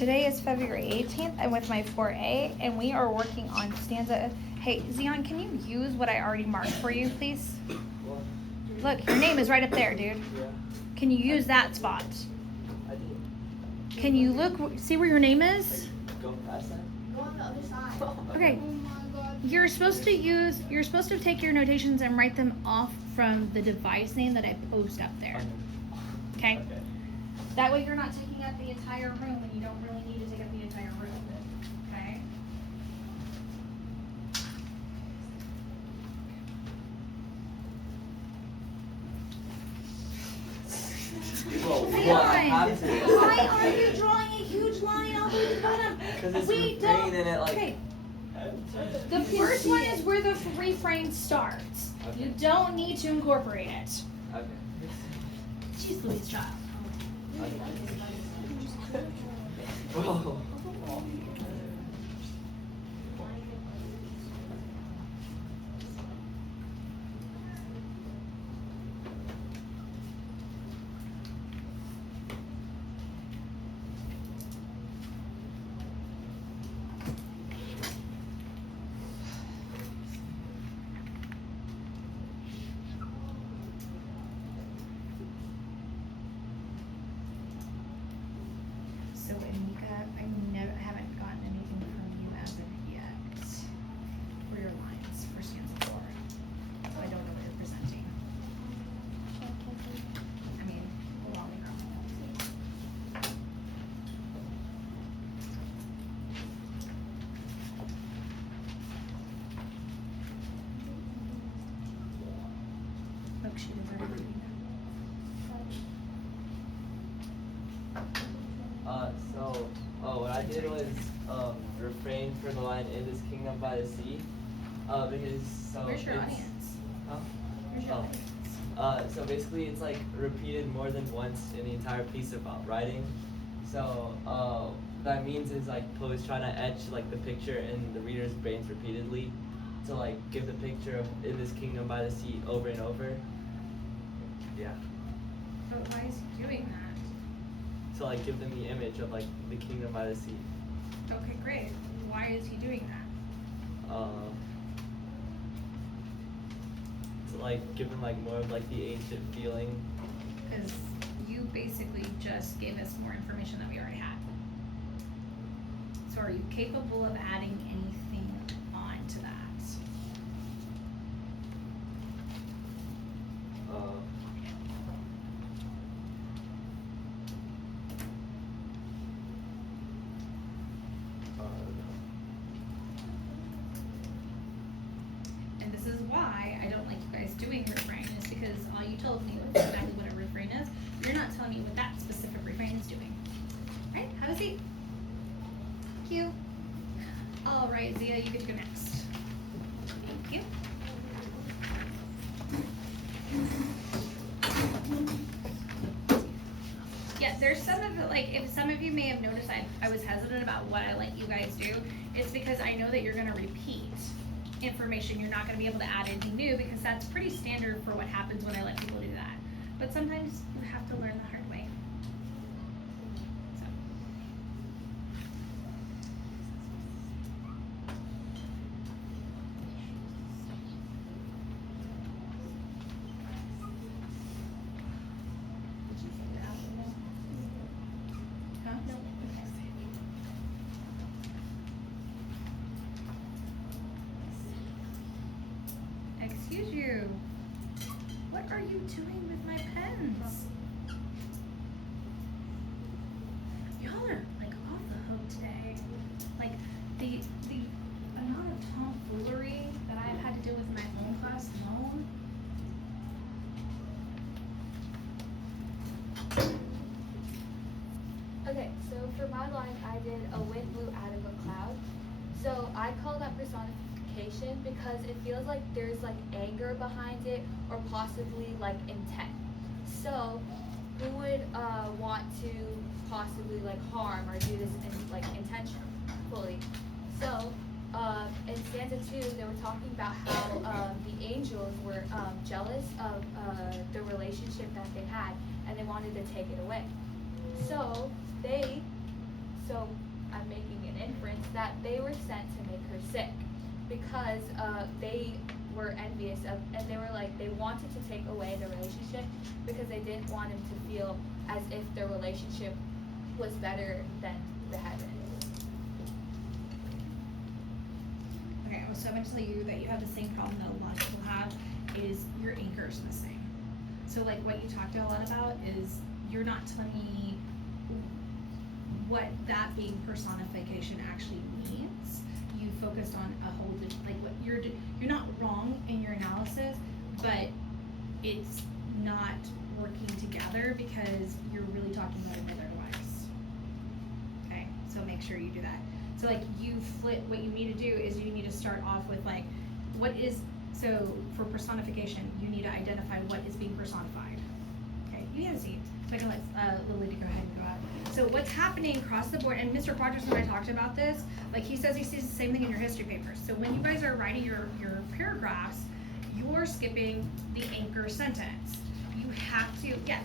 Today is February 18th. I'm with my 4A, and we are working on stanza. Hey, Zion, can you use what I already marked for you, please? What? Look, your name is right up there, dude. Yeah. Can you use that spot? I did. Can you look, see where your name is? Go past that? Go on the other side. Okay. Oh my God. You're supposed to take your notations and write them off from the device name that I post up there. Okay? Okay. That way you're not taking up the entire room and you don't really need to take up the entire room. Okay? Whoa, what Zion, happened? why are you drawing a huge line all the way to the bottom? Because it's We refrain don't. and it like. Okay. The first one is where the refrain starts. Okay. You don't need to incorporate it. Okay. Jeez Louise, child. Whoa. So Anika, I haven't gotten anything from you as of yet for your lines for stanza 4. So I don't know what you're presenting. I mean, along the ground. Look, she was already reading that. What I did was refrain for the line "In this kingdom by the sea," because Where's your it's, audience? Huh? Where's your Oh. audience? So basically, it's like repeated more than once in the entire piece about writing. So that means is like poets trying to etch like the picture in the reader's brains repeatedly, to like give the picture of "In this kingdom by the sea" over and over. Yeah. But why is he doing that? To like give them the image of like the kingdom by the sea. Okay, great. Why is he doing that? To like give them like more of like the ancient feeling. Because you basically just gave us more information that we already had. So are you capable of adding anything on to that? And this is why I don't like you guys doing refrain, is because all you told me was exactly what a refrain is. You're not telling me what that specific refrain is doing. Right? Have a seat. Thank you. All right, Zia, you get to go next. Thank you. Yeah, there's some of it, like, if some of you may have noticed, I was hesitant about what I let you guys do. It's because I know that you're gonna repeat information. You're not gonna be able to add anything new, because that's pretty standard for what happens when I let people do that. But sometimes you have to learn the hard way. So. Huh? No. Excuse you. What are you doing with my pens? Y'all are like off the hook today. Like the amount of tomfoolery that I've had to deal with in my own class alone. Okay, so for my line, I did a wind blew out of a cloud. So I call that personification because it feels like there's like anger behind it, or possibly like intent. So who would want to possibly like harm or do this like intentionally? So in stanza 2, they were talking about how the angels were jealous of the relationship that they had, and they wanted to take it away. So that they were sent to make her sick because they were envious of, and they were like, they wanted to take away the relationship because they didn't want him to feel as if their relationship was better than the heaven. Okay, so I'm gonna tell you that you have the same problem that a lot of people have, is your anchor's missing. So like what you talked a lot about is you're not telling me what that being personification actually means. You focused on a whole like what you're not wrong in your analysis, but it's not working together because you're really talking about another device. Okay, so make sure you do that. So like you flip, what you need to do is you need to start off with like, what is, so for personification, you need to identify what is being personified. Okay, you have a seat. So I can let Lily to go ahead and go out. So what's happening across the board, and Mr. Quadras and I talked about this, like he says he sees the same thing in your history papers. So when you guys are writing your paragraphs, you're skipping the anchor sentence. You have to, yes,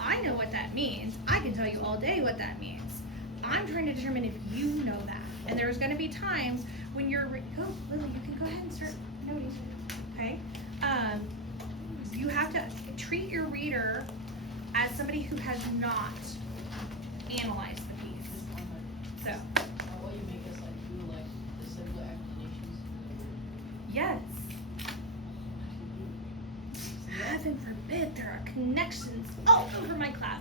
I know what that means. I can tell you all day what that means. I'm trying to determine if you know that. And there's gonna be times when you're, oh, Lily, you can go ahead and start noting, okay? You have to treat your reader as somebody who has not analyzed the piece. So. Will you make us like do like the simple explanations? Yes. Heaven forbid there are connections all over my class.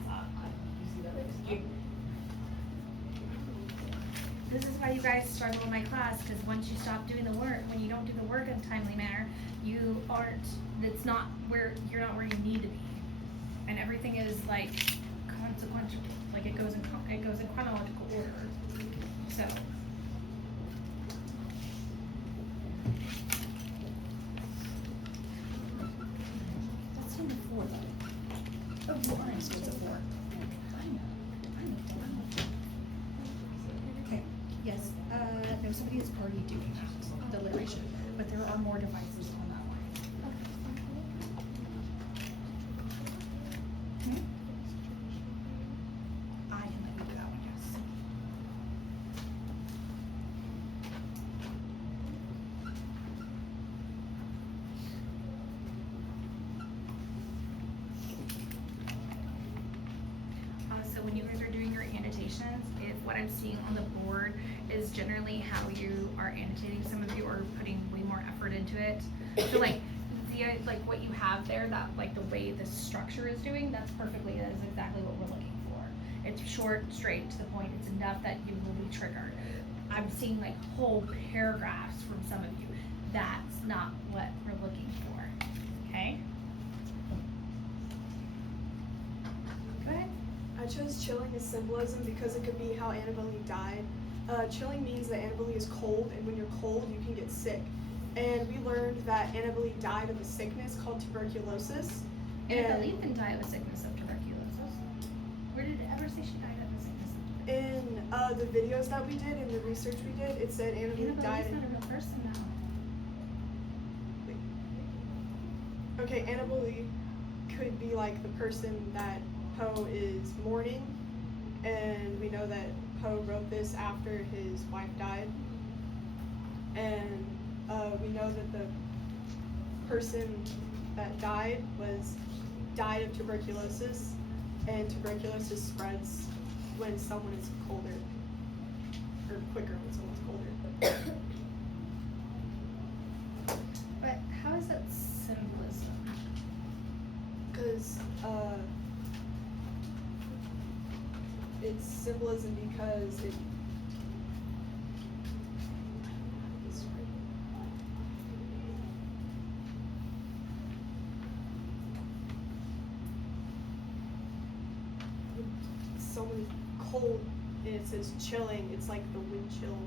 This is why you guys struggle in my class, because once you stop doing the work, when you don't do the work in a timely manner, you aren't, it's not where, you're not where you need to be. And everything is like consequential, like it goes in chronological order. So. That's number 4 though. Oh, 4, so it's a 4. I know. Okay, yes, no, somebody is already doing that, deliberation, but there are more devices on that line. Hmm? I can let you do that one, yes. So when you guys are doing your annotations, if what I'm seeing on the board is generally how you are annotating, some of you are putting way more effort into it. So like like what you have there, that like the way the structure is doing, that's perfectly, that is exactly what we're looking for. It's short, straight, to the point. It's enough that you will be triggered. I'm seeing like whole paragraphs from some of you. That's not what we're looking for. Okay? Go ahead. I chose chilling as symbolism because it could be how Annabelle died. Chilling means that Annabelle is cold, and when you're cold, you can get sick. And we learned that Annabelle died of a sickness called tuberculosis. Annabelle didn't die of a sickness of tuberculosis. Where did it ever say she died of a sickness of tuberculosis? In the videos that we did and the research we did, it said Annabelle died. Annabelle's not a real person now. Okay, Annabelle could be like the person that Poe is mourning, and we know that Poe wrote this after his wife died, and we know that the person that died died of tuberculosis, and tuberculosis spreads when someone is colder, or quicker when someone's colder. But how is that symbolism? Because it's symbolism because it. So many cold, and it says chilling. It's like the wind chill.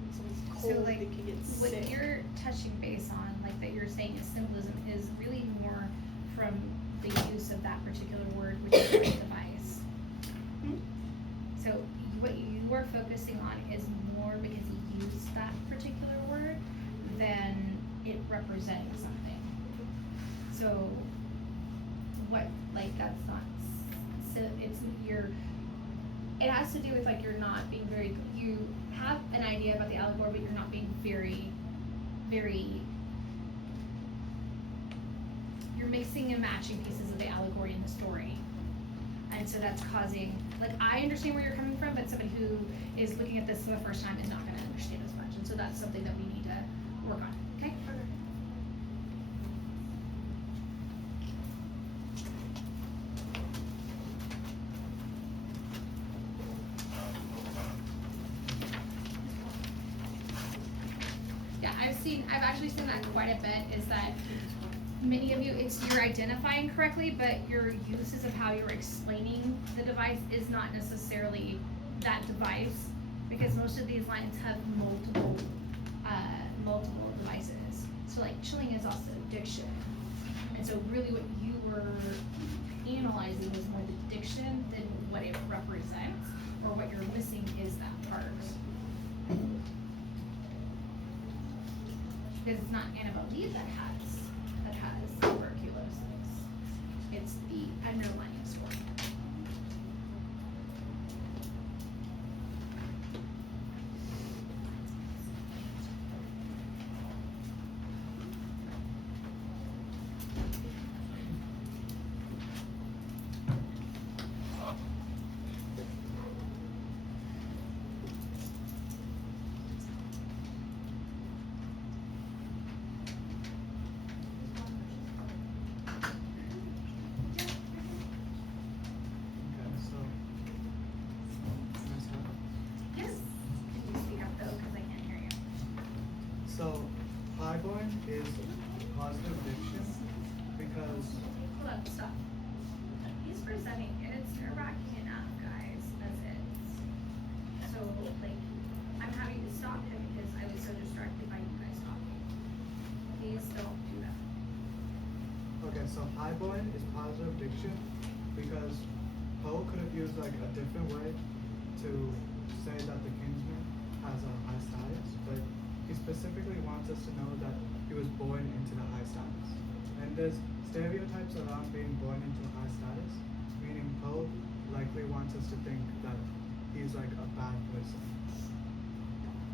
When someone's cold, So like they can get what sick. you're touching base on, like that you're saying is symbolism, is really more from the use of that particular word, which is right device. So what you are focusing on is more because he used that particular word than it representing something. So what, like that's not, so it's it has has to do with like you're not being very, you have an idea about the allegory, but you're not being very, you're mixing and matching pieces of the allegory in the story. And so that's causing, like, I understand where you're coming from, but somebody who is looking at this for the first time is not gonna understand as much. And so that's something that we need to work on, okay? Yeah, I've actually seen that quite a bit, is that many of you, you're identifying correctly, but your uses of how you're explaining the device is not necessarily that device, because most of these lines have multiple devices. So like chilling is also diction. And so really what you were analyzing was more the diction than what it represents, or what you're missing is that part. Because it's not Annabel that has tuberculosis. It's the underlying story. Yes. Can you speak up though, because I can't hear you. So, highborn is positive diction because Hold on, stop. He's presenting, and it's nerve-wracking enough, guys, as is. So, like, I'm having to stop him because I was so distracted by you guys talking. Please don't do that. okay, so highborn is positive diction because Poe could have used like a different way to say that the kinsman has a high status, but he specifically wants us to know that he was born into the high status. And there's stereotypes around being born into high status, meaning Poe likely wants us to think that he's like a bad person.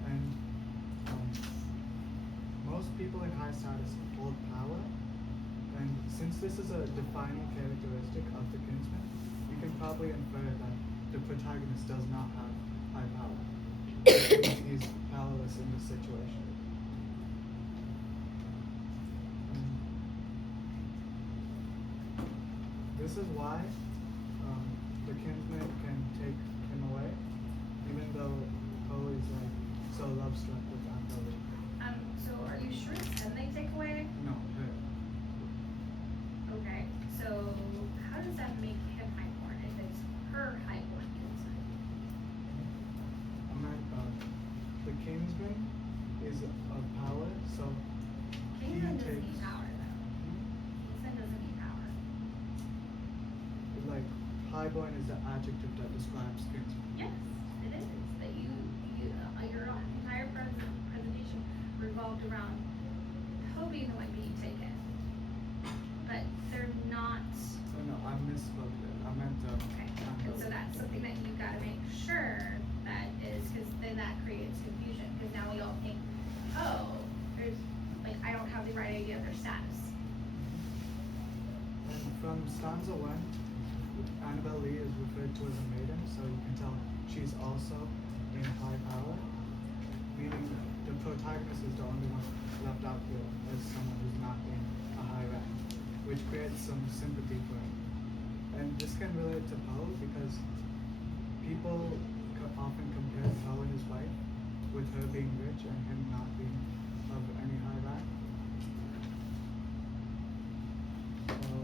And most people in high status hold power, and since this is a defining characteristic of the kinsman, you can probably infer that the protagonist does not have high power. He's powerless in this situation. This is why the kinsman can take him away, even though Poe is like so love struck with Annabel. So are you sure it's him they take away? No, her. Okay, so how does that make him highborn if it's her highborn kinsman? The kinsman is of power, so Kinsman doesn't takes- need power though. Kinsman doesn't need power. like highborn is the adjective that describes kinsman. Yes, it is. That your entire presentation revolved around Poe being the one being taken. But they're not. Oh no, I misspoke there. I meant Okay. And so that's something that you gotta make sure that is, because then that creates confusion. Because now we all think, oh, there's, like, I don't have the right idea of their status. And from stanza 1, Annabel Lee is referred to as a maiden, so you can tell she's also in high power, meaning the protagonist is the only one left out here as someone who's not in a high rank, which creates some sympathy for him. And this can relate to Poe because people often compare Poe and his wife with her being rich and him not being of any high rank. So,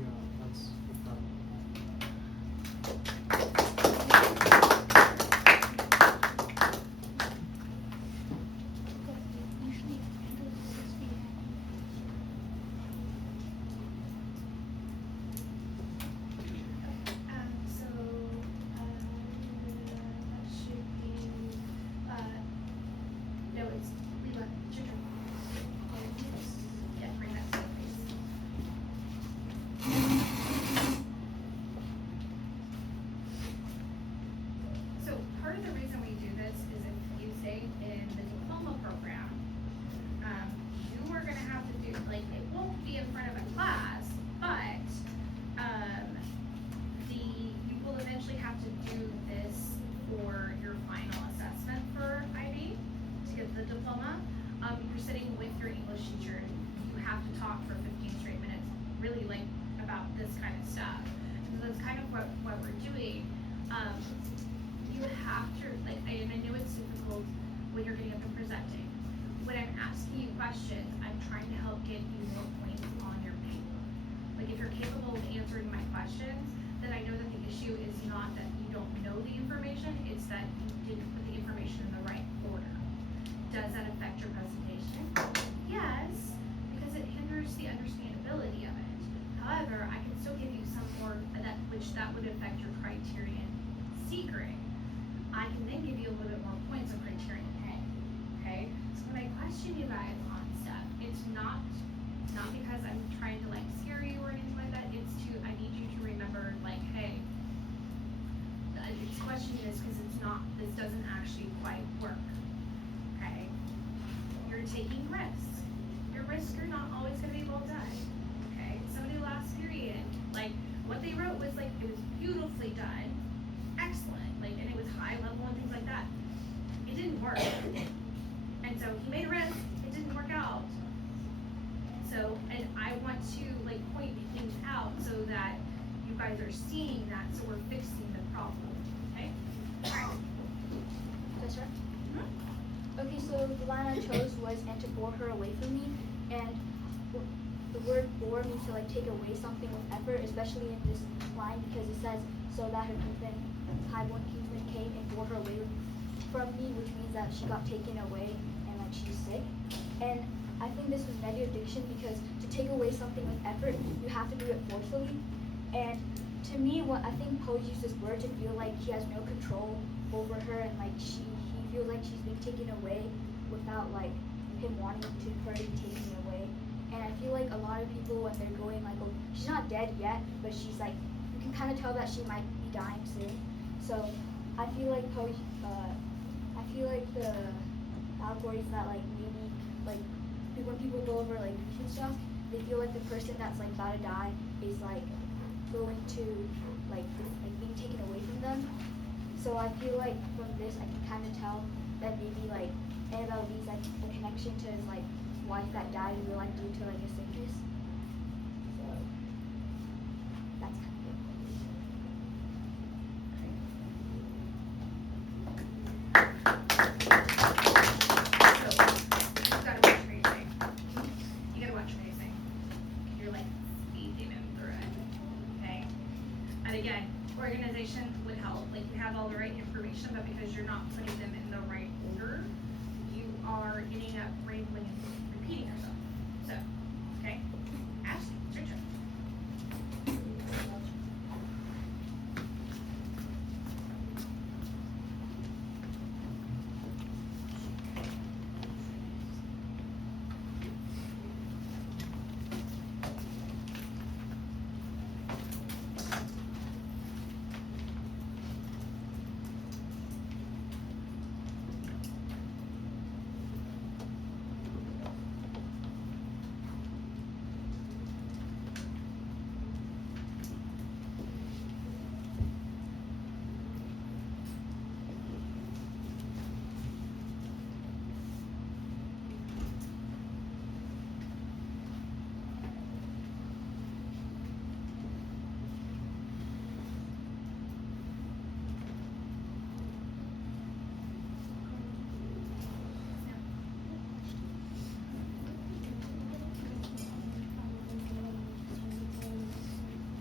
yeah, that's the problem. So, that should be, no, it's, Lila, it's your turn. Yeah, bring that to the face. of the reason we do this is if you stay in the diploma program, you are gonna have to do, like, it won't be in front of a class, but, you will eventually have to do this for your final assessment for IB to get the diploma. You're sitting with your English teacher, and you have to talk for 15 straight minutes, really like about this kind of stuff. So that's kind of what we're doing. You have to, like, and I know it's difficult when you're getting up and presenting. When I'm asking you questions, I'm trying to help get you more points on your paper. Like, if you're capable of answering my questions, then I know that the issue is not that you don't know the information, it's that you didn't put the information in the right order. Does that affect your presentation? Yes, because it hinders the understandability of it. However, I can still give you some more that would affect your criterion C grade. I can then give you a little bit more points on criterion A. Okay? So when I question you guys on stuff, it's not because I'm trying to like scare you or anything like that. It's I need you to remember, like, hey, it's questioning this because this doesn't actually quite work. Okay? You're taking risks. Your risks are not always gonna be well done. Okay? Somebody last period, like, what they wrote was like, it was beautifully done, excellent, like, and it was high level and things like that. It didn't work. And so he made a risk, it didn't work out. So, and I want to like point things out so that you guys are seeing that, so we're fixing the problem, okay? Alright. That's right. Okay, so the line I chose was "and to bore her away from me," and the word "bore" means to like take away something with effort, especially in this line because it says, "So that her highborn kinsman came and bore her away from me," which means that she got taken away and like she's sick. And I think this was negative diction because to take away something with effort, you have to do it forcefully. And to me, I think Poe used this word to feel like he has no control over her, and like he feels like she's being taken away without like him wanting her to be taken away. And I feel like a lot of people, when they're going like, oh, she's not dead yet, but she's like, you can kind of tell that she might be dying soon. So I feel like I feel like the allegory is that like maybe like when people go over like grief and stuff, they feel like the person that's like about to die is like going to like being taken away from them. So I feel like from this I can kind of tell that maybe like Annabel Lee's like a connection to his like wife that died in real life due to like a sickness. So that's kind of it. You gotta watch what you're saying. You're like speeding them through it. Okay? And again, organization would help. Like, you have all the right information, but because you're not putting them in the right order, you are ending up rambling and repeating yourself. So, okay? Ashley, it's your turn.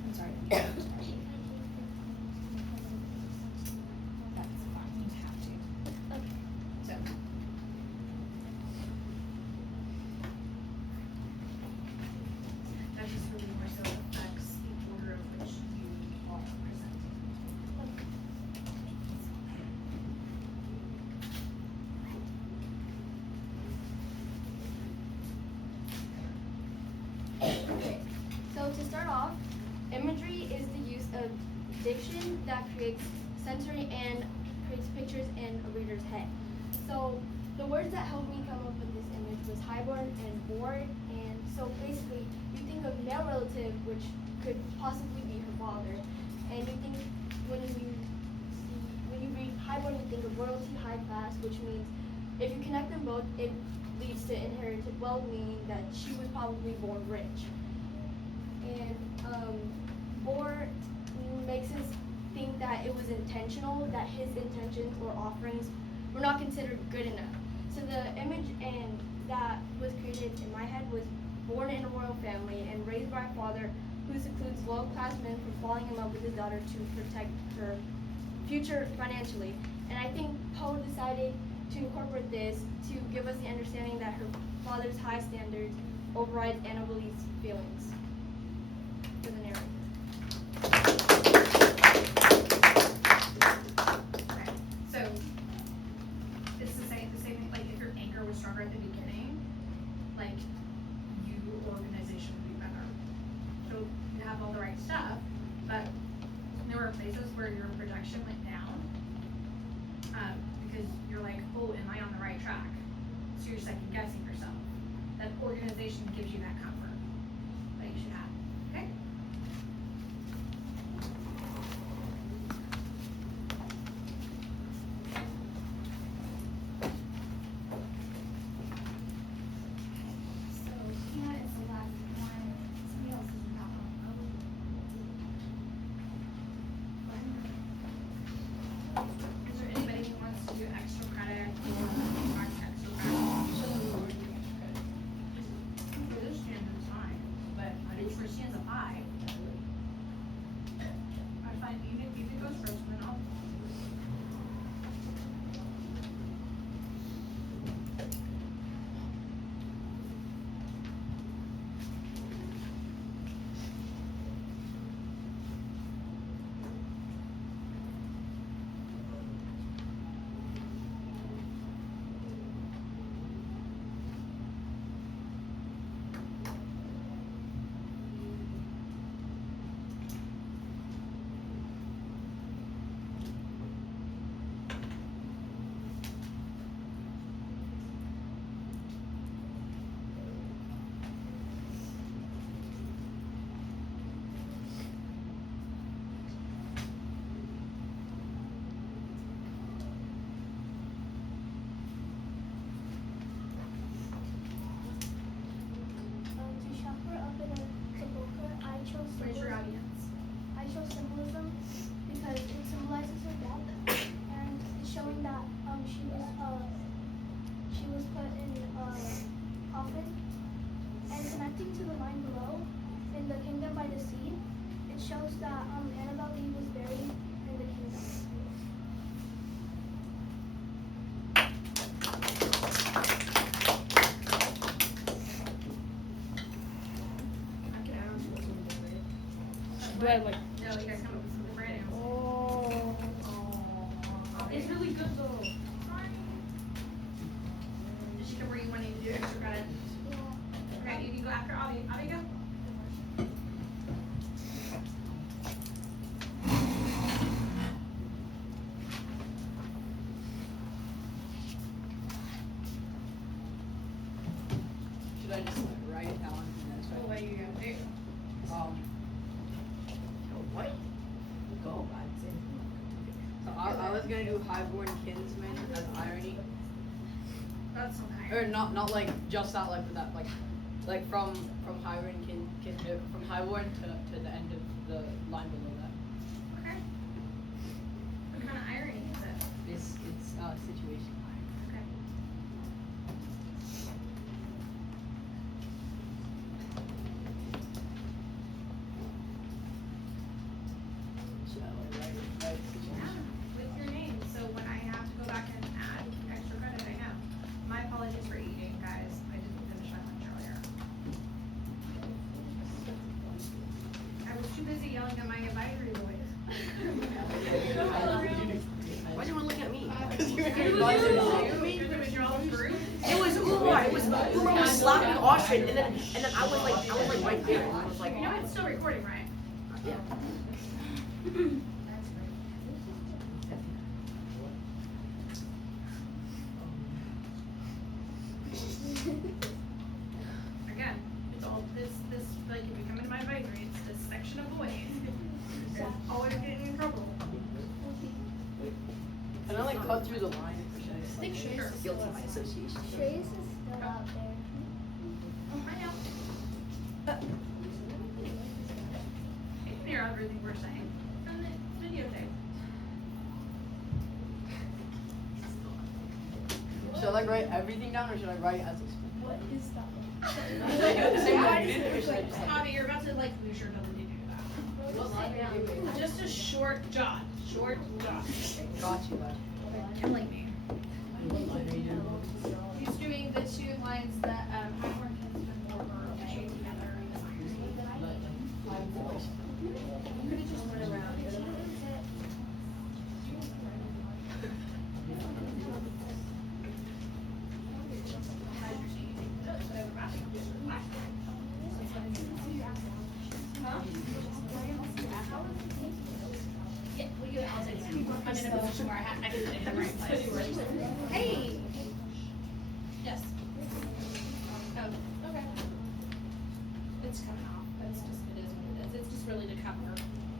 I'm sorry. That's fine, you have to. Okay. So. That just really more so affects the order of which you are presenting. Okay, so to start off, imagery is the use of diction that creates sensory and creates pictures in a reader's head. So the words that helped me come up with this image was highborn and bored. And so basically, you think of male relative, which could possibly be her father, and you think when you read highborn, you think of royalty, high class, which means if you connect them both, it leads to inherited wealth, meaning that she was probably born rich. And bore makes us think that it was intentional, that his intentions or offerings were not considered good enough. So the image that was created in my head was born in a royal family and raised by a father who secludes low-class men from falling in love with his daughter to protect her future financially. And I think Poe decided to incorporate this to give us the understanding that her father's high standards overrides Annabel's feelings for the narrator. Okay, so it's the same thing, like if your anger was stronger at the beginning, like organization would be better. So you have all the right stuff, but there were places where your projection went down because you're like, oh, am I on the right track? So you're second guessing yourself. That organization gives you that comfort that you should have. Okay? So Tina is the last one. Somebody else is not on. Is there anybody who wants to do extra credit or mark extra credit? For this stanza, it's fine, but at least for stanza 5, I find even if you could go first, then I'll. To sharper up in a sepulcher, I chose Where's your symbolism. audience? I chose symbolism because it symbolizes her death and it's showing that she was put in a coffin. And connecting to the line below, in the kingdom by the sea, it shows that Annabel Lee was buried in the kingdom. Do I like? No, you guys come up with something brand new. Oh. It's really good though. Sorry. Did she come where you wanted to do extra credit? Yeah. Okay, you can go after Avi. Avi, go. Should I just like write it down and then start? What are you gonna do? What? Go, so I was gonna do highborn kinsman as irony, That's some or not like just that, like that, like from highborn from highborn to the end of the line below that. Okay. What kind of irony is it? It's situation irony. Okay. Should I like write Yeah, situation? with your name. So when I have to go back and add extra credit, I know. My apologies for eating, guys. I didn't finish my lunch earlier. I was too busy yelling at my advisory boys. Why'd you want to look at me? It was you. You're the withdrawal group. It was Umar. It was Umar was slapping Austin, and then I was like right there. And I was like, You know it's still recording, right? yeah. like cut through the line? Or should I just, like, Sure. guilty by association? Trace is still out there. I can hear everything we're saying on the videotape. Should I like write everything down or should I write it as I speak? What is that? Should I do it the same way you did or should I just like? Javi, you're about to like lose your ability to do that. Just a short jot. Short jot. Got you, bud. Killing me. He's doing the 2 lines that Highborn can spend more or away together. Could have just went around. Yeah, we go I'll take it. I'm in a position where I can put it in the right place. Hey! Yes. Oh, okay. It's coming off. It's just, it is what it is. It's just really to cover,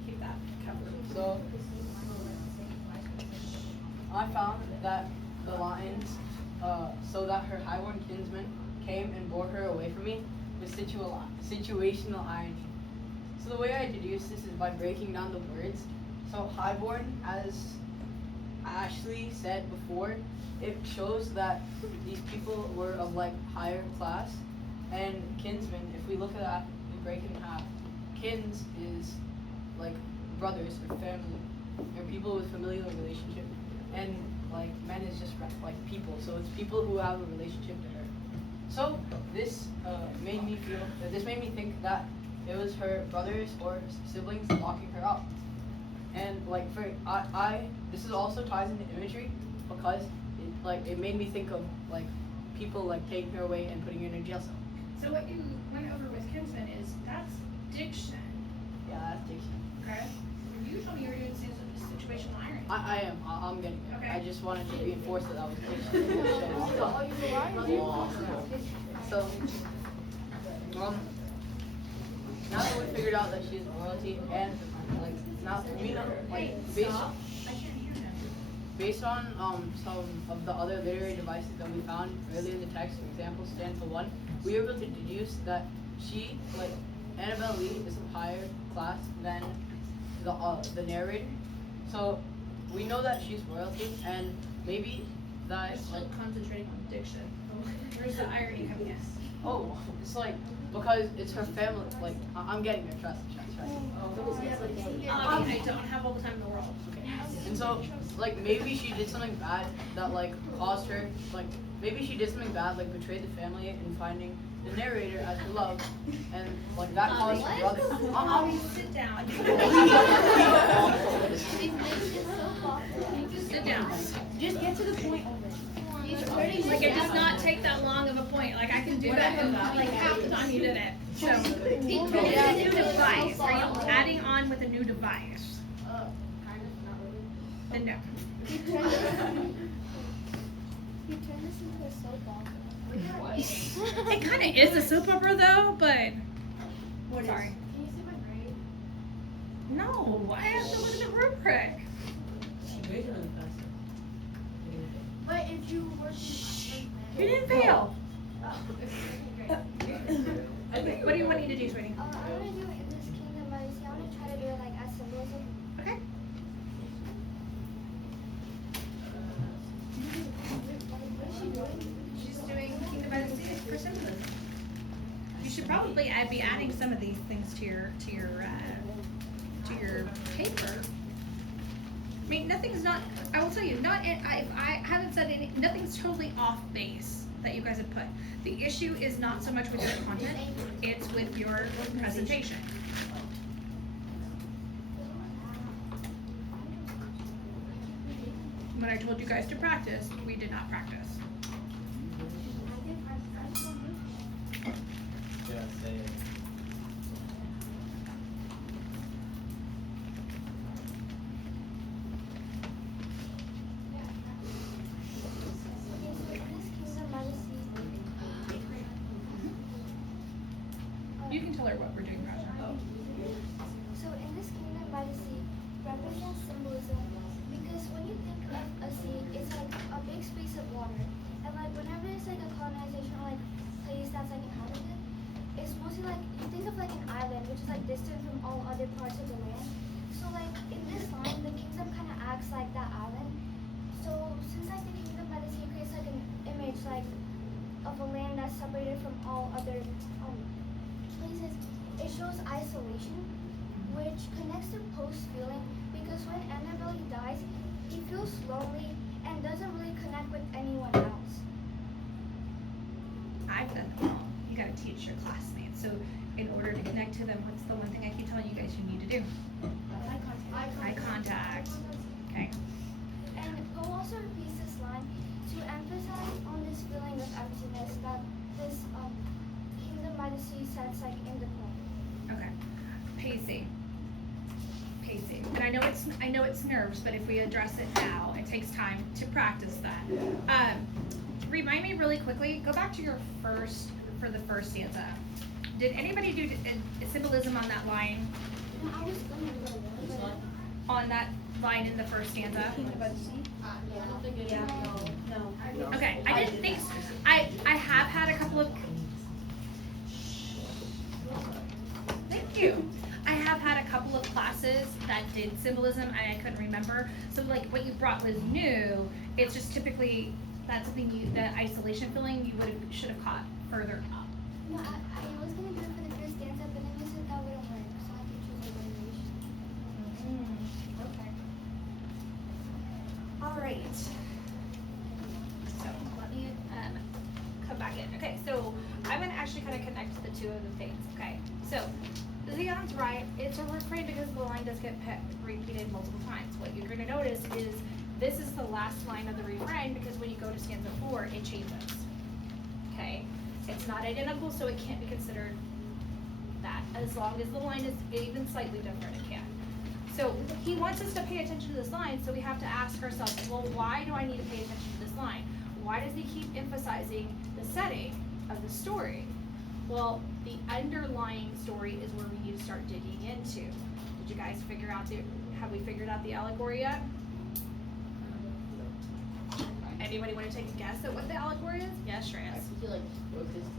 keep that covered. So I found that the lines, so that her highborn kinsman came and bore her away from me, was situational irony. So the way I deduce this is by breaking down the words. So highborn, as Ashley said before, it shows that these people were of like higher class, and kinsman, if we look at that, we break it in half. Kins is like brothers or family, or people with familial relationship, and like men is just like people. So it's people who have a relationship to her. So this made me think that it was her brothers or siblings locking her up. And like for I this is also ties into imagery because it made me think of like people like taking her away and putting her in a jail cell. So what you went over with Kinsman is, that's diction, Yeah, that's diction. okay? You told me you were doing situational irony. I'm getting it. Okay. I just wanted to reinforce that was diction. So now that we figured out that she's royalty and like now we know like based on some of the other literary devices that we found earlier in the text, for example, stanza 1, we were able to deduce that she, like Annabel Lee, is of higher class than the narrator. So we know that she's royalty, and maybe that like Concentrating on diction. Where's the irony coming in? oh, it's like because it's her family. Like I'm getting there. Trust. I don't have all the time in the world. And so, like, maybe she did something bad that, like, caused her, like, maybe she did something bad, like, betrayed the family in finding the narrator as her love, and, like, that caused her brother. Sit down. Sit down. Just get to the point already. Like, it does not take that long of a point. Like, I can do that in, like, half the time you did it. So, it's a new device. Are you adding on with a new device? Then no. You turn this into a soap opera. It kind of is a soap opera, though, but. Sorry. Can you see my grade? No, I have to look at the rubric. But if you were to You didn't fail. Okay. What do you want me to do, sweetie? I want to do it in this kingdom, but I want to try to do it like as symbolism. Okay. What is she doing? She's doing Kingdom by the Sea for symbolism. You should probably be adding some of these things to your paper. I mean, nothing's not. I will tell you, I haven't said any. Nothing's totally off base that you guys have put. The issue is not so much with your content; it's with your presentation. When I told you guys to practice, we did not practice. Yeah, say it. You can tell her what we're doing, Roger. So in this kingdom by the sea represents symbolism because when you think of a sea, distant from all other parts of the land. So like in this line, the kingdom kind of acts like that island. So since like the kingdom by the sea creates like an image like of a land that's separated from all other places, it shows isolation, which connects to Poe's feeling because when Annabelle dies, he feels lonely and doesn't really connect with anyone else. I've done them all. You gotta teach your classmates. So in order to connect to them, what's the one thing I keep telling you guys you need to do? Eye contact. Okay. And Poe also repeats this line to emphasize on this feeling of emptiness that this kingdom by the sea sets like in the poem. Okay. Pacing. Pacing. And I know it's nerves, but if we address it now, it takes time to practice that. Remind me really quickly, go back to your first stanza. Did anybody do symbolism on that line? No, I was gonna do it. On that line in the first stanza? I don't think it is. No. Okay, I didn't think so. I have had a couple of. Thank you. I have had a couple of classes that did symbolism and I couldn't remember. So like what you brought was new. It's just typically that's something the isolation feeling you should have caught further up. No, I was gonna do it for the first stanza, but then you said that wouldn't work, so I had to choose a variation. Okay. All right. So let me come back in. Okay, so I'm gonna actually kind of connect the two of the things. Okay, so Leon's right. It's a refrain because the line does get repeated multiple times. What you're gonna notice is this is the last line of the refrain because when you go to stanza 4, it changes. Okay, it's not identical, so it can't be considered that. As long as the line is even slightly different, it can. So he wants us to pay attention to this line, so we have to ask ourselves, well, why do I need to pay attention to this line? Why does he keep emphasizing the setting of the story? Well, the underlying story is where we need to start digging into. Did you guys have we figured out the allegory yet? Anybody want to take a guess at what the allegory is? Yes, I Shreyas. think he like wrote this to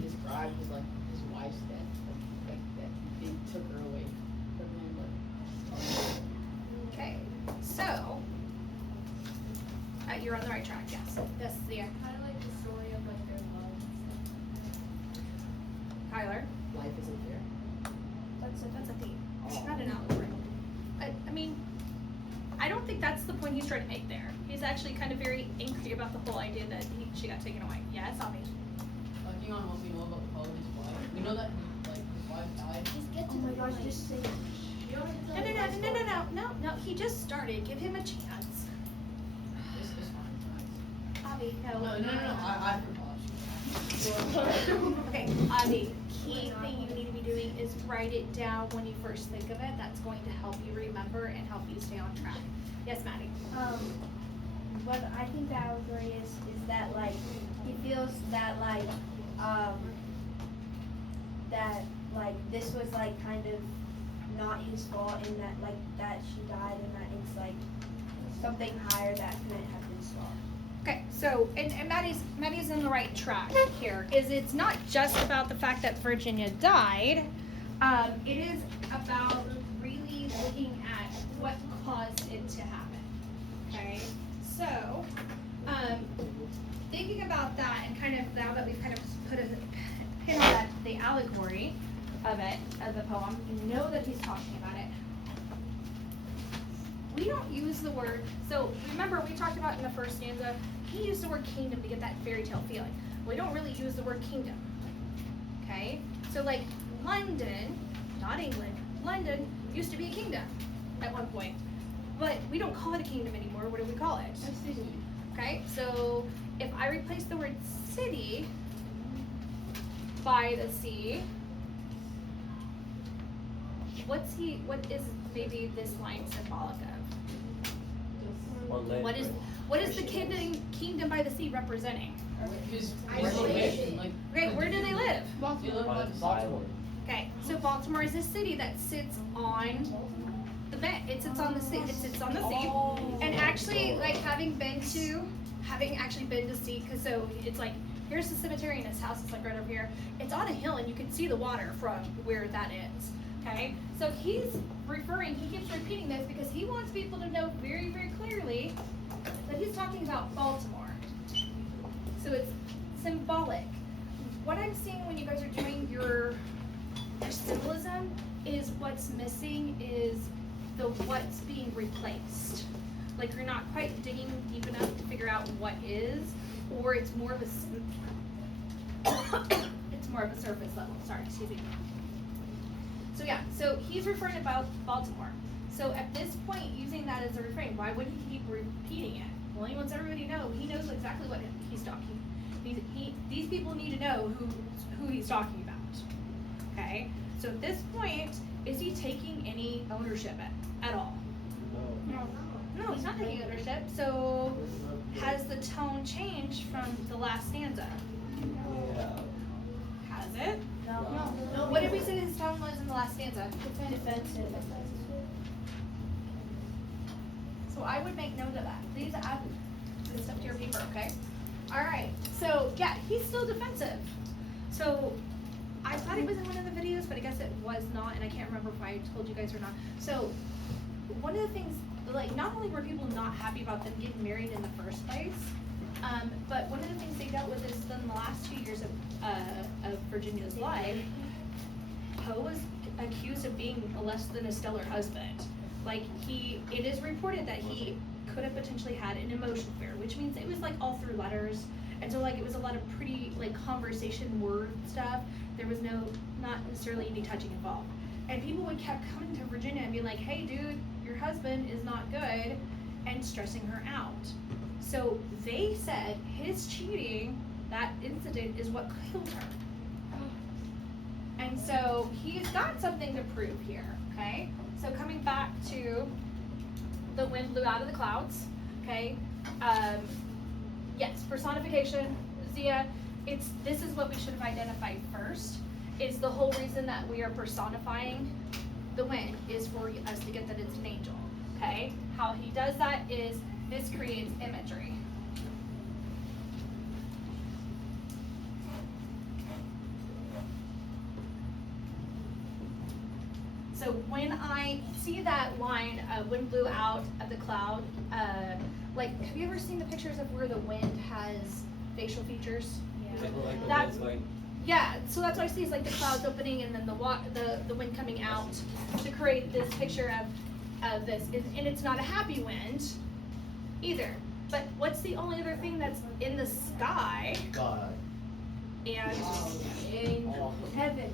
describe his wife's death, like that they took her away from him, like. Okay, so you're on the right track. Yes, this is the Kind of like the story of like their love and Kyler. Life isn't fair. That's a theme, not an allegory. I mean, I don't think that's the point he's trying to make there. He's actually kind of very angry about the whole idea that she got taken away. Yes, Avi. Looking on what we know about Poe's wife, we know that his wife died. Just get to Oh my the gosh, point. just say No. He just started. Give him a chance. This is fine. Avi, No, I forgot. Okay, Avi, key thing you need to be doing is write it down when you first think of it. That's going to help you remember and help you stay on track. Yes, Maddie. What I think the allegory is that like he feels that that this was like kind of not his fault and that like that she died and that it's like something higher that couldn't have been solved. Okay, so and Maddie's in the right track here. It's not just about the fact that Virginia died. It is about really looking at what caused it to happen. Okay, so thinking about that and kind of now that we've kind of put a pin on that, the allegory of the poem, you know that he's talking about it. We don't use the word, so remember we talked about in the first stanza, he used the word kingdom to get that fairy tale feeling. We don't really use the word kingdom, okay? So like London, not England, London used to be a kingdom at one point, but we don't call it a kingdom anymore. What do we call it? A city. Okay, so if I replace the word city by the sea, what is maybe this line symbolic of? Or live, What is the kingdom by the sea representing? His Isolation. like. Okay, where do they live? They live on by this Baltimore. island. Okay, so Baltimore is a city that sits on the bay. It sits on the sea. It sits on the sea. And actually, like having actually been to sea, because so it's like Here's the cemetery, and his house is like right over here. It's on a hill, and you can see the water from where that is. Okay, so he keeps repeating this because he wants people to know very, very clearly that he's talking about Baltimore. So it's symbolic. What I'm seeing when you guys are doing your symbolism is what's missing is the what's being replaced. Like you're not quite digging deep enough to figure out what is, or it's more of a it's more of a surface level. Sorry, excuse me. So yeah, so he's referring about Baltimore. So at this point, using that as a refrain, why would he keep repeating it? Well, he wants everybody to know. He knows exactly what he's talking. These people need to know who he's talking about. Okay. So at this point, is he taking any ownership at all? No, he's not taking ownership. So has the tone changed from the last stanza? Yeah. Has it? No. What did we say his tone was in the last stanza? Defensive. So I would make note of that. Please add this stuff to your paper, okay? All right. So yeah, he's still defensive. So I thought it was in one of the videos, but I guess it was not, and I can't remember if I told you guys or not. So one of the things, like, not only were people not happy about them getting married in the first place, but one of the things they dealt with is in the last 2 years of Virginia's life, Poe was accused of being less than a stellar husband. Like it is reported that he could have potentially had an emotion affair, which means it was like all through letters, and so like it was a lot of pretty like conversation word stuff. There was not necessarily any touching involved, and people would kept coming to Virginia and be like, "Hey, dude, your husband is not good," and stressing her out. So they said his cheating, that incident, is what killed her. And so he's got something to prove here, okay? So coming back to the wind blew out of the clouds, okay? Yes, personification, Zia, this is what we should have identified first, is the whole reason that we are personifying the wind is for us to get that it's an angel, okay? How he does that is this creates imagery. So when I see that line, wind blew out of the cloud, like, have you ever seen the pictures of where the wind has facial features? Like That's- like Yeah, so that's what I see is like the clouds opening and then the wind coming out to create this picture of this. And it's not a happy wind either. But what's the only other thing that's in the sky? God. And Heaven.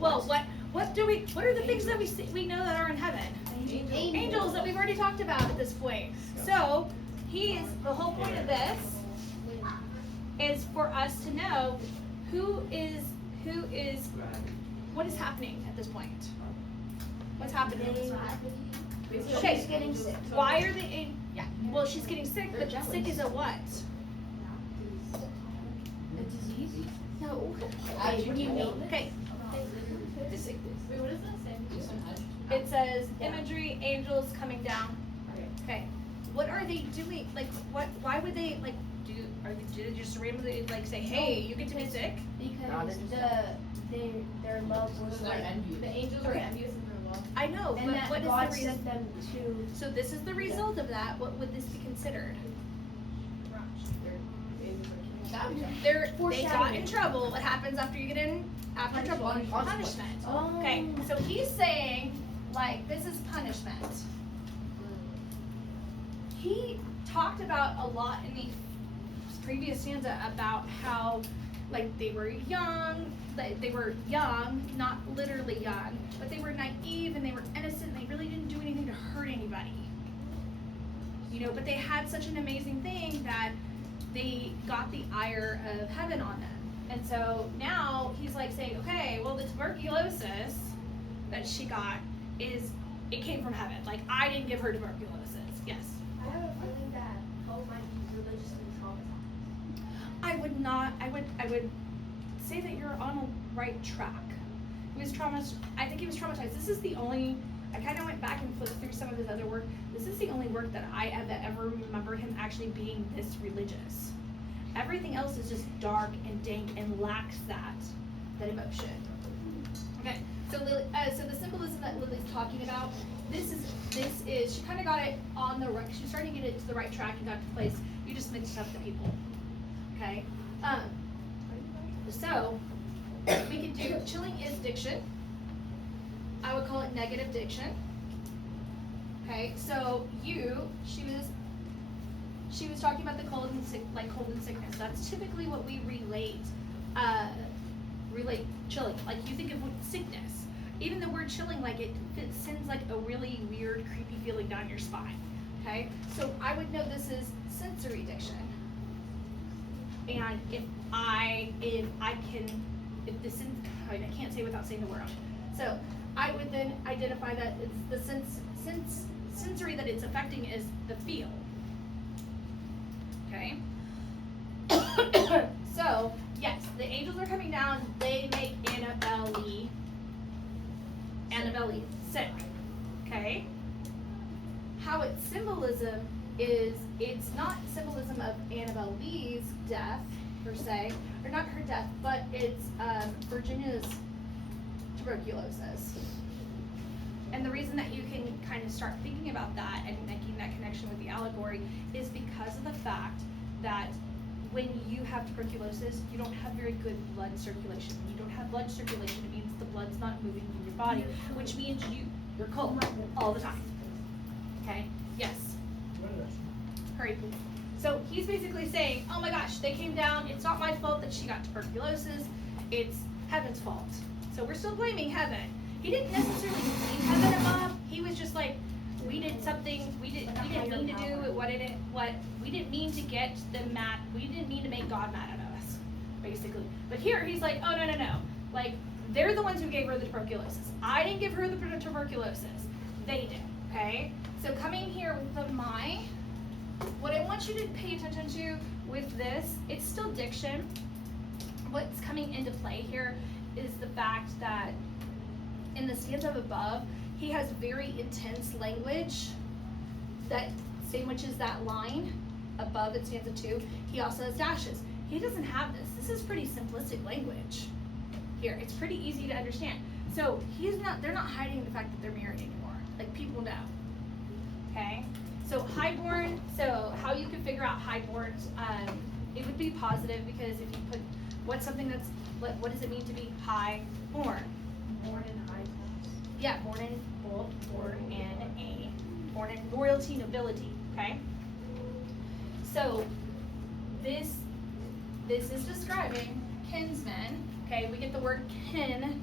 well, what are the things that we know that are in heaven? Angels that we've already talked about at this point. So the whole point of this is for us to know what is happening at this point. What's happening? Okay. She's getting sick. Why are they in? Yeah. Well, she's getting sick, but sick is a what? A disease? No. What do you mean? Okay. Wait, what does that say? It says imagery, angels coming down. Okay. What are they doing? Like, why would they like do they just randomly like say, hey, you get to be sick? Because their love was They're like envious. the angels are envious of their love. I know, And but that what is God the reason? sent them to So this is the result of that. What would this be considered? They got in trouble. What happens after you get in trouble? Punishment. Oh. Okay, so he's saying, like, this is punishment. He talked about a lot in the previous stanza about how, like, they were young, not literally young, but they were naive and they were innocent and they really didn't do anything to hurt anybody. You know, but they had such an amazing thing that they got the ire of heaven on them. And so now he's like saying, okay, well, the tuberculosis that she got it came from heaven. Like, I didn't give her tuberculosis. Yes. I have a feeling that Poe might be religiously traumatized. I would say that you're on a right track. He was I think he was traumatized. This is the only, I kind of went back and flipped through some of his other work. This is the only work that I ever remember him actually being this religious. Everything else is just dark and dank and lacks that emotion. Okay, so Lily, so the symbolism that Lily's talking about, this is she kind of got it on the right. She's starting to get it to the right track and got to place. You just mixed up the people. Okay, so we can do chilling is diction. I would call it negative diction. Okay, so she was talking about the cold and sickness. That's typically what we relate chilling. Like you think of sickness. Even the word chilling, like it sends like a really weird, creepy feeling down your spine. Okay, so I would know this is sensory diction. And I can't say without saying the word. So I would then identify that it's the sensory that it's affecting is the feel. Okay. So yes, the angels are coming down. They make Annabelle sick. Okay. How its symbolism is, it's not symbolism of Annabelle Lee's death per se, or not her death, but it's Virginia's tuberculosis. And the reason that you can kind of start thinking about that and making that connection with the allegory is because of the fact that when you have tuberculosis, you don't have very good blood circulation. When you don't have blood circulation, it means the blood's not moving in your body, which means you're cold all the time. Okay? Yes. Hurry, please. So he's basically saying, oh my gosh, they came down. It's not my fault that she got tuberculosis. It's heaven's fault. So we're still blaming heaven. He didn't necessarily blame heaven above. He was just like, we did something. We didn't mean to do it. What we didn't mean to get them mad. We didn't mean to make God mad at us, basically. But here he's like, oh no. Like they're the ones who gave her the tuberculosis. I didn't give her the tuberculosis. They did. Okay. So coming here with the what I want you to pay attention to with this, it's still diction. What's coming into play here is the fact that in the stanza above, he has very intense language that sandwiches that line above in stanza 2. He also has dashes. He doesn't have this. This is pretty simplistic language here. It's pretty easy to understand. So they're not hiding the fact that they're married anymore. Like people know. Okay? So highborn, so how you can figure out highborns, it would be positive because if you put, what does it mean to be highborn? Born in high class. Yeah, born in royalty, nobility, okay? So this is describing kinsmen, okay? We get the word kin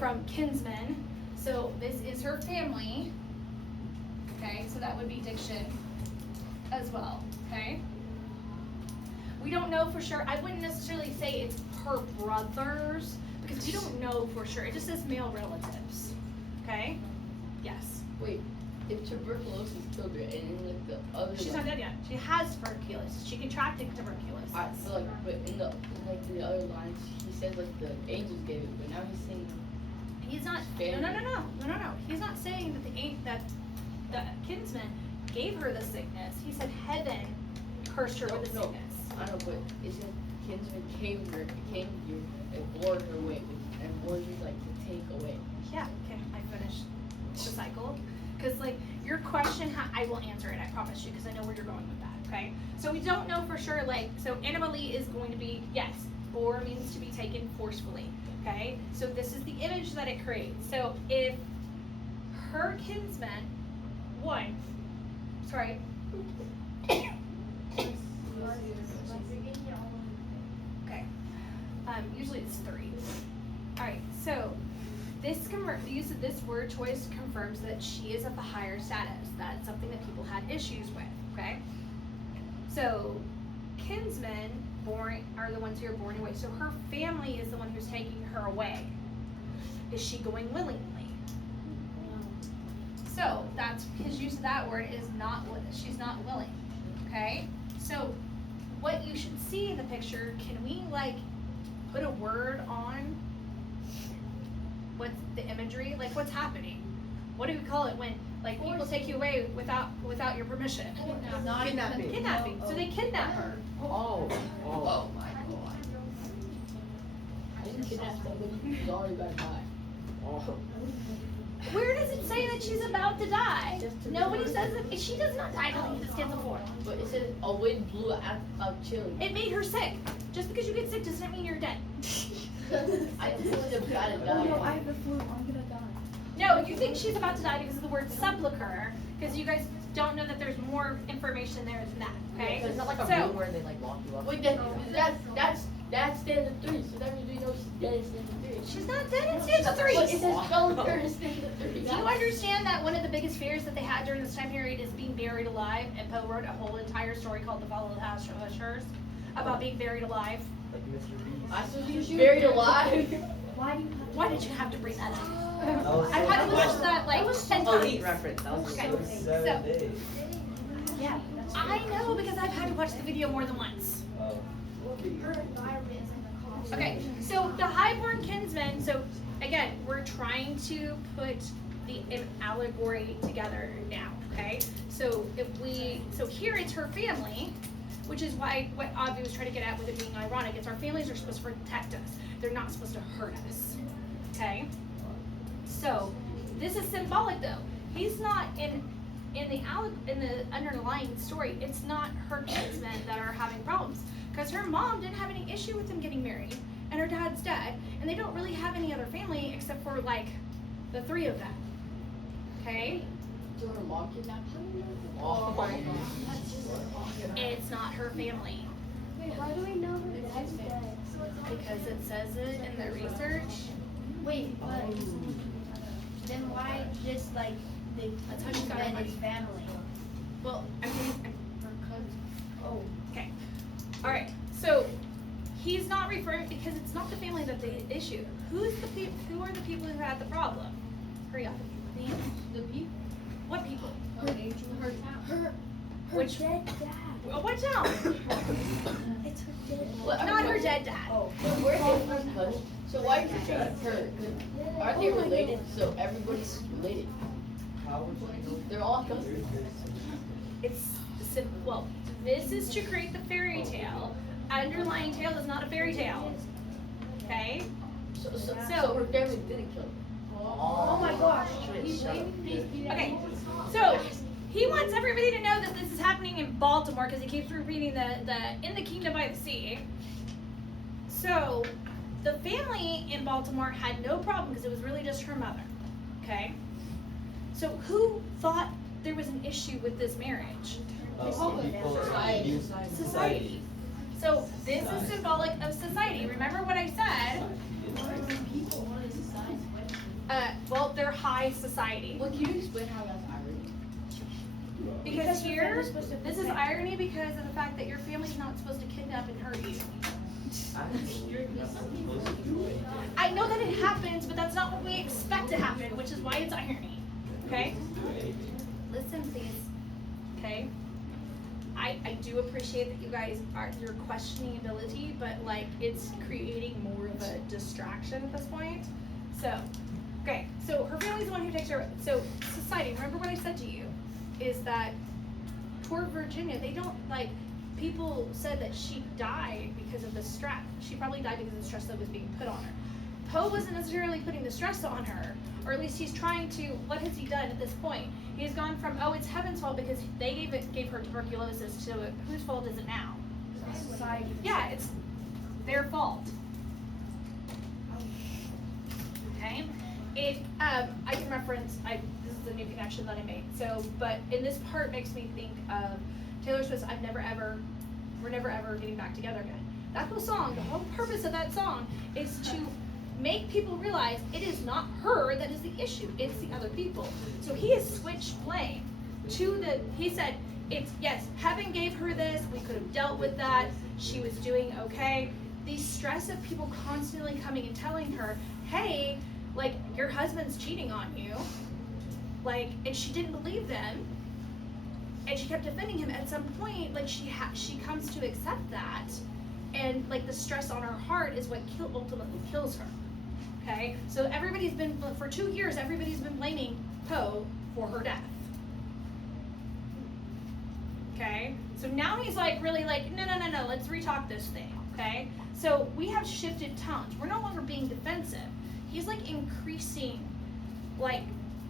from kinsman. So this is her family. Okay, so that would be diction as well, okay? We don't know for sure. I wouldn't necessarily say it's her brothers because we don't know for sure. It just says male relatives, okay? Yes. Wait, if tuberculosis killed her and then like the other She's not dead yet. She has tuberculosis. She contracted tuberculosis. So like, but in the other lines, he said like the angels gave it, but now he's saying he's not. No. He's not saying that the kinsman gave her the sickness. He said heaven cursed her with the sickness. I know, but it said kinsman came here and bore her away, and bore you like to take away. Yeah, can I finish the cycle? Because like your question, I will answer it, I promise you, because I know where you're going with that, okay? So we don't know for sure, like, so Annabelle is going to be, yes, bore means to be taken forcefully, okay? So this is the image that it creates. So if her kinsman, okay, usually it's 3. Alright, so the use of this word choice confirms that she is of the higher status. That's something that people had issues with, okay? So kinsmen are the ones who are born away. So her family is the one who's taking her away. Is she going willingly? So that's his use of that word is she's not willing. Okay? So what you should see in the picture, can we like put a word on what's the imagery? Like what's happening? What do we call it when Like people take you away without your permission. Kidnapping. Kidnapping. So they kidnap her. Oh. Oh. I didn't kidnap somebody who's already about to die. Oh. Where does it say that she's about to die? Nobody says that she does not die till this gets before. But it says a wind blew out chili. It made her sick. Just because you get sick doesn't mean you're dead. I just was about to die. have the flu. I'm gonna die. No, you think she's about to die because of the word sepulcher, because you guys don't know that there's more information there than that, okay? It's not like a So- room where they like lock you up. Wait, that's stanza 3, so that means we know she's dead in stanza 3. She's not dead in stanza 3. But it says sepulcher in stanza 3. Do you understand that one of the biggest fears that they had during this time period is being buried alive? And Poe wrote a whole entire story called The Fall of the Hushers about being buried alive. Like Mr. Beast. I saw she was buried alive. Why did you have to bring that up? Oh, I've had to watch that like 10 Elite times. reference. That was Okay. It was 7 days. Yeah, I know because I've had to watch the video more than once. Oh. Okay, so the highborn kinsman, so again, we're trying to put an allegory together now, okay? So so here it's her family, which is why what Avi was trying to get at with it being ironic, it's our families are supposed to protect us. They're not supposed to hurt us, okay? So this is symbolic though. He's not in the underlying story, it's not her kinsmen that are having problems. Because her mom didn't have any issue with them getting married, and her dad's dead, and they don't really have any other family except for like the 3 of them. Okay? So her mom kidnapped her? Oh my god. It's not her family. Wait, how do we know her dad's dead? Because it says it in the research. Wait, but then why just like they That's how she got her met money. his family? Well, I'm Her cousin. Oh. okay. Alright, so he's not referring because it's not the family that's the issue. Who are the people who had the problem? Hurry up. The people. What people? Her Which- dead dad. Well, watch out! It's her dead What, Not her dead dad. So where are they cousins? So why is it her? Aren't they related? So everybody's related. How would you know? They're all cousins. It's well, this is to create the fairy tale. Underlying tale is not a fairy tale. Okay? So her family didn't kill her. Oh my gosh. Okay. So he wants everybody to know that this is happening in Baltimore because he keeps repeating the in the kingdom by the sea. So the family in Baltimore had no problem because it was really just her mother. Okay? So who thought there was an issue with this marriage? People Society. use Society. So this is symbolic of society. Remember what I said? Well, they're high society. Well, can you explain how that's irony? Because here, this is irony because of the fact that your family's not supposed to kidnap and hurt you. I know that it happens, but that's not what we expect to happen, which is why it's irony. Okay? Listen, please. Okay? I do appreciate that you guys you're questioning ability, but like it's creating more of a distraction at this point. So, okay, so her family's the one who takes her. So society, remember what I said to you, is that toward Virginia, they don't like. People said that she died because of the stress. She probably died because of the stress that was being put on her. Poe wasn't necessarily putting the stress on her, or at least he's trying to. What has he done at this point? He's gone from, oh, it's heaven's fault because they gave her tuberculosis, to whose fault is it now? Society. Yeah, it's their fault. Okay, I can reference. This is a new connection that I made. So, but in this part makes me think of Taylor Swift's "We're never ever getting back together again." That whole song, the whole purpose of that song is to make people realize it is not her that is the issue, it's the other people. So he has switched blame to he said, it's, yes, heaven gave her this, we could have dealt with that, she was doing okay. The stress of people constantly coming and telling her, hey, like, your husband's cheating on you, like, and she didn't believe them, and she kept defending him. At some point, like, she comes to accept that, and like the stress on her heart is what ultimately kills her. Okay, so everybody's been for 2 years. Everybody's been blaming Poe for her death. Okay, so now he's like really like, no, let's retalk this thing, okay? So we have shifted tones. We're no longer being defensive. He's like increasing, like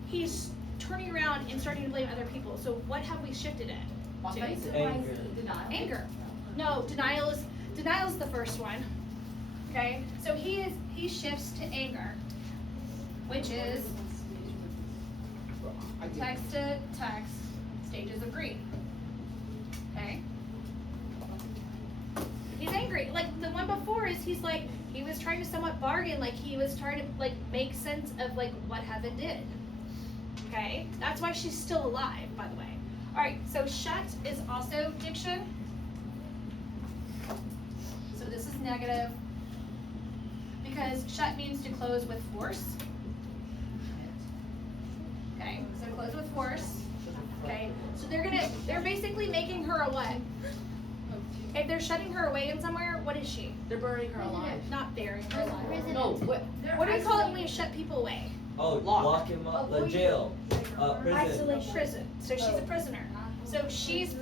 he's turning around and starting to blame other people. So what have we shifted it to? Anger. Anger. No, denial is the first one. Okay, so he shifts to anger, which is text to text stages of grief. Okay. He's angry. Like the one before is he was trying to somewhat bargain, like he was trying to like make sense of like what heaven did. Okay? That's why she's still alive, by the way. Alright, so shut is also diction. So this is negative. Because shut means to close with force. Okay, so close with force. Okay, so they're basically making her a what? If they're shutting her away in somewhere, what is she? They're burying her alive. Not burying her alive. No, what? What do you call it when you shut people away? Oh, lock him up. The jail. Prison. Prison. So she's a prisoner. So she's a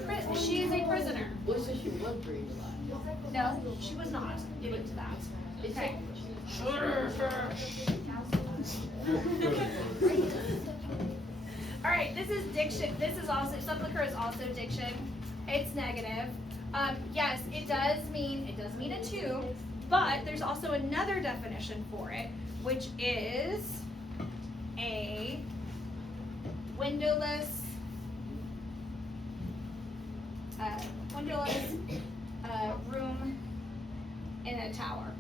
prisoner. What says she was buried alive? No, she was not getting to that. Okay. All right, this is diction. This is also, sepulcher is also diction. It's negative. Yes, it does mean a tomb, but there's also another definition for it, which is a windowless room in a tower.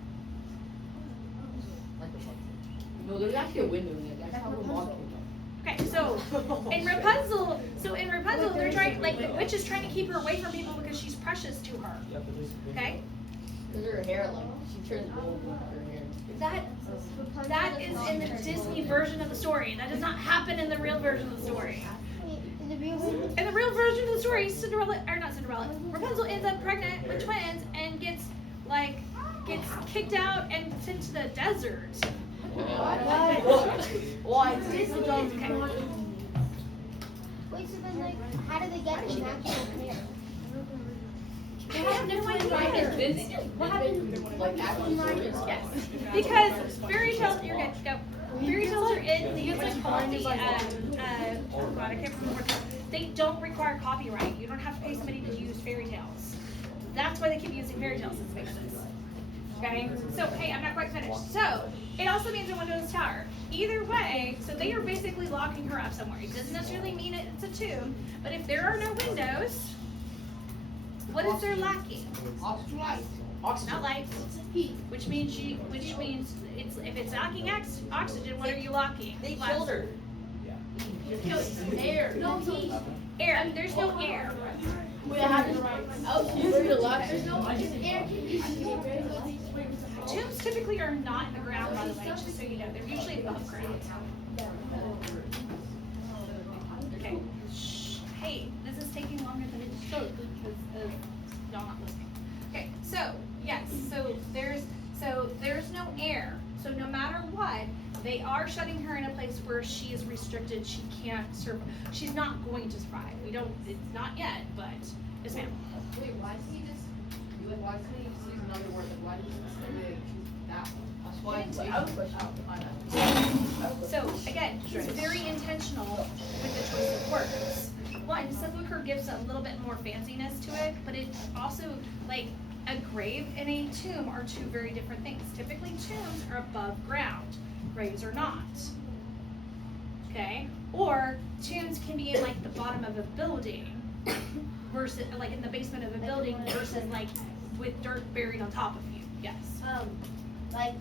No, there's actually a window in it. That's how we're walking. Okay, so in Rapunzel, they're trying, like the witch is trying to keep her away from people because she's precious to her. Okay? Because her hair, like, she turns gold with her hair. That is in the Disney version of the story. That does not happen in the real version of the story. In the real version? In the real version of the story, Rapunzel ends up pregnant with twins and gets kicked out and sent to the desert. Why? Wait, so then, like, how do they get the natural hair? They have no idea. What happened? Like, Yes. Because fairy tales, you're good, go. Fairy tales are in the what's called the, oh God, I can't remember. They don't require copyright. You don't have to pay somebody to use fairy tales. That's why they keep using fairy tales in spaces. Okay? So, hey, I'm not quite finished. So, it also means a windowless tower. Either way, so they are basically locking her up somewhere. It doesn't necessarily mean it's a tomb, but if there are no windows, what is there lacking? Not light. Which means it's if it's lacking oxygen, what are you locking? They killed her. Air. No heat. Air. There's no air. There's no air. Tombs typically are not in the ground, by the way, just so you know. They're usually above ground. Okay. Shh. Hey, this is taking longer than it should because of y'all not listening. Okay, so yes, so there's no air. So no matter what, they are shutting her in a place where she is restricted. She can't survive. She's not going to survive. It's not yet, but yes, ma'am. Wait, why can't he just why couldn't he just use another word? Like, why did he just say that one? That's why. So again, he's very intentional with the choice of words. One, sepulcher gives a little bit more fanciness to it, but it also, like, a grave and a tomb are two very different things. Typically, tombs are above ground. Graves are not. Okay? Or tombs can be in like the bottom of a building versus like in the basement of a building versus like with dirt buried on top of you. Yes. Like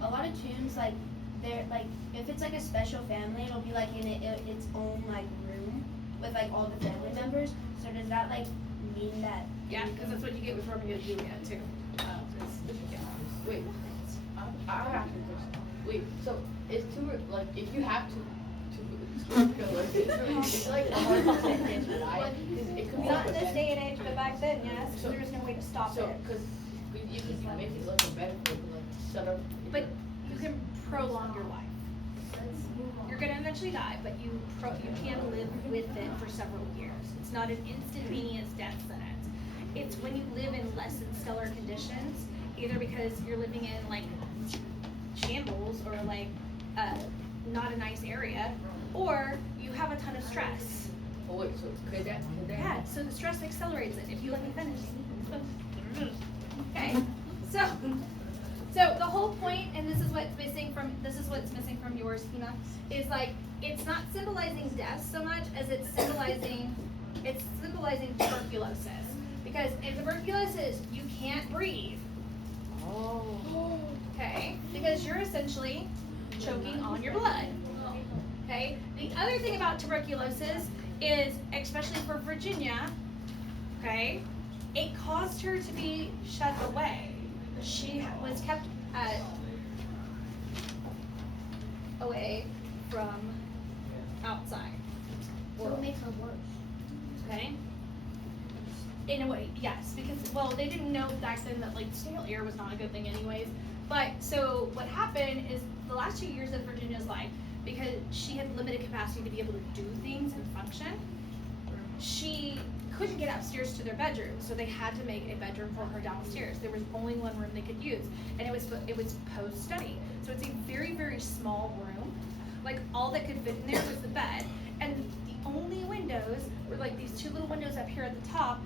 a lot of tombs, like they're like if it's like a special family, it'll be like in its own like room with like all the family members. So does that like mean that? Yeah, because that's what you get with Romeo and Juliet too. Wait, I have a question. Wait, so is two like if you have to it's like a hard to sentence, right? It could be Not in this day and age, but back then, yes. So There's no way to stop so it. because you can make it like a metaphor, like set up. But you can prolong your life. You're gonna eventually die, but you can live with it for several years. It's not an instantaneous death sentence. It's when you live in less than stellar conditions, either because you're living in like shambles or like not a nice area, or you have a ton of stress. Oh wait, so could that Yeah, so the stress accelerates it. If you let me finish. Okay, so the whole point, and this is what's missing from your schema, is like it's not symbolizing death so much as it's symbolizing tuberculosis. Because in tuberculosis, you can't breathe. Oh. Okay, because you're essentially choking on your blood. Okay, the other thing about tuberculosis is, especially for Virginia, okay, it caused her to be shut away. She was kept away from outside. So it makes her worse. Okay? In a way, yes, because, well, they didn't know back then that, like, stale air was not a good thing anyways. But, so, what happened is the last 2 years of Virginia's life, because she had limited capacity to be able to do things and function, she couldn't get upstairs to their bedroom, so they had to make a bedroom for her downstairs. There was only one room they could use, and it was post-study. So it's a very, very small room. Like, all that could fit in there was the bed, and the only windows were like these 2 little windows up here at the top,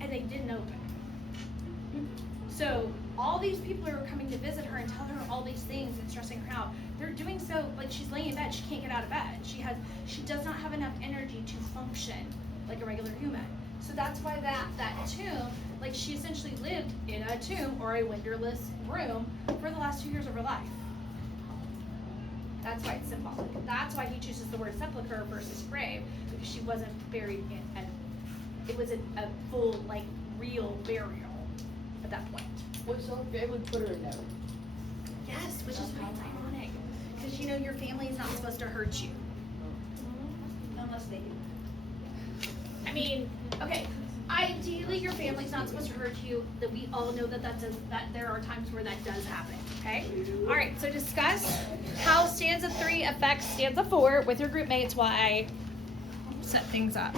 and they didn't open. So all these people are coming to visit her and tell her all these things and stressing her out. They're doing so, like, she's laying in bed, she can't get out of bed. She does not have enough energy to function like a regular human. So that's why that tomb, like, she essentially lived in a tomb or a windowless room for the last 2 years of her life. That's why it's symbolic. That's why he chooses the word sepulcher versus grave, because she wasn't buried in it was a full, like, real burial at that point. Wait, so they would put her in that room? Yes, which is really ironic, because you know your family is not supposed to hurt you. Unless they do. I mean, okay, ideally your family's not supposed to hurt you. That we all know that there are times where that does happen. Okay. All right. So discuss how stanza 3 affects stanza 4 with your group mates while I set things up.